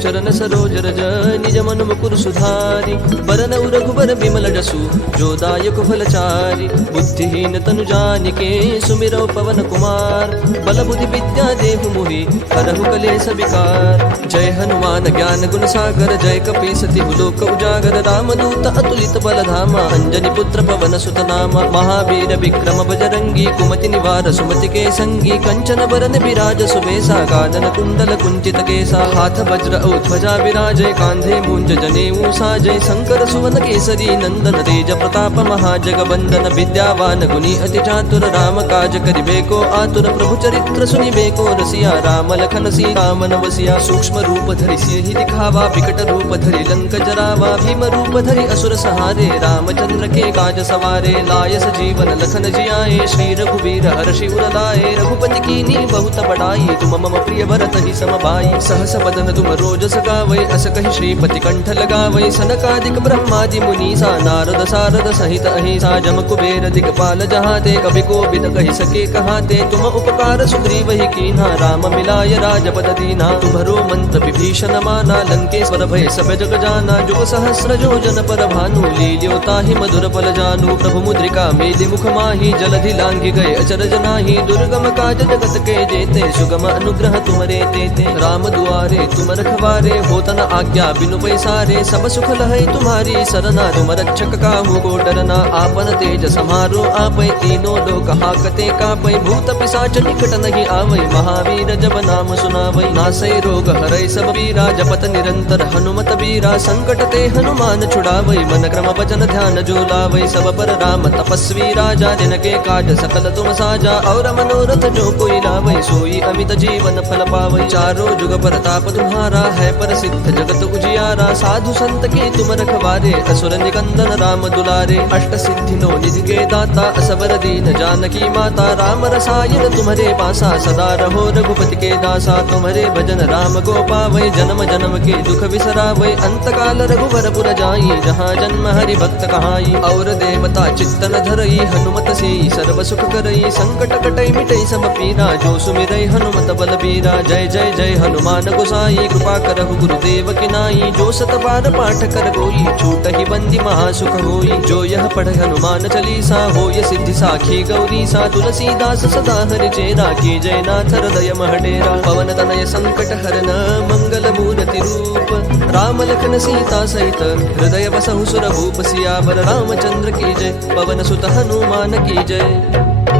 चरण सरोज रज निज मन मुकुर सुधारी बरन रघुबर बिमल जसु जो दायक फलचारी बुद्धिहीन तनु जानिके सुमिरौ पवन कुमार बल बुद्धि विद्या देहु मोहि हरहु कलेश विकार जय हनुमान ज्ञान गुण सागर जय कपीस तिहु लोक उजागर रामदूत अतुलित बल धामा अंजनी पुत्र पवन सुत नामा महावीर विक्रम बजरंगी कुमति निवार सुमति के संगी कंचन बरन विराज सुबेसा कानन कुंडल कुंचित केसा हाथ वज्र औ ध्वजा विराजय कांधे मूंज जनेऊ साजय शंकर सुवन केसरी नंदन तेज प्रताप महाजगवंदन विद्यावान गुणी अति चातुर राम काज करिबेको आतुर प्रभु चरित्र सुनिबेको रसिया राम लखन सीता मन बसिया सूक्ष्म रूप धरि सिहि दिखावा विकट रूप धरि लंक जरावा भीम रूप धरि असुर सहारे रामचंद्र के काज सवारे लाय सजीवन लखन जियाए श्री रघुवीर हर्षि उर लाए रघुपति कीन्ही बहुत बड़ाई तुम मम प्रिय भरत ही समभाई सहस बदन तुम रोजस गावै अस कहि श्रीपति कंठ लगावै सनकादिक ब्रह्मादि मुनीसा नारद सारद सहित अहिसा जम कुबेर दिगपाल जहाते कवि कोविद कहि सके कहाते तुम उपकार सुग्रीव ही कीन्हा राम मिलाय राजपद दीना तुम्हरो मंत्र विभीषण माना लंकेश्वर भय सब जग जाना जुग सहस्र योजन पर भानु लील्यो ताहि मधुर पल जानु प्रभु मुद्रिका मेलि मुख माहि जलधि लांघि गए अचरज नाही दुर्गम काज जगत के जेते सुगम अनुग्रह तुमरे तेते राम दुआरे तुम रखवारे होतन आज्ञा बिनु पैसारे सब सुख लहै तुम्हारी सरना तुम रक्षक काहू को डरना आपन तेज समारो आपै तीनों लोक हाकते कापै भूत पिशाच निकट नहीं आवै महावीर जब नाम सुनावै नासै रोग हरै सब पीरा जपत निरंतर हनुमत बीरा संकट ते हनुमान छुड़ावै मन क्रम वचन ध्यान जो लावै सब पर राम तपस्वी राजा जिनके काज सकल तुम साजा और मनोरथ जो कोई लावै सोई अमित जीवन फल पावै चारों जुग परताप तुम्हारा है प्रसिद्ध जगत उजियारा साधु संत के तुम रखवारे असुर निकंदन राम दुलारे अष्ट सिद्धि नो निधि के दाता असबर दीन जानकी माता राम रसायन तुम्हारे पासा सदा रहो रघुपति के दासा तुम्हारे भजन राम को पावै जन्म जन्म के दुख बिसरावै अंत काल रघुवर पुर जाई जहाँ जन्म हरि भक्त कहाई और देवता चित्तन धरई हनुमत से सर्व सुख करई संकट कटई मिटई सब पीरा जो सुमिरै हनुमत बल बीरा जय जय जय हनुमान गोसाई कृपा करहु गुरुदेव की नाई जो सत बार पाठ कर कोई छूट ही बंदी महासुख होई जो यह पढ़ हनुमान चालीसा होय सिद्धि साखी गौरी सा तुलसीदास सदा हरि चेरा की जय नाथ हृदय महडेरा पवन तनय संकट हरन मंगल मूर्ति रूप राम लखन सीता सहित हृदय बसहु सुर भूप सियावर रामचंद्र की जय पवन सुत हनुमान की जय।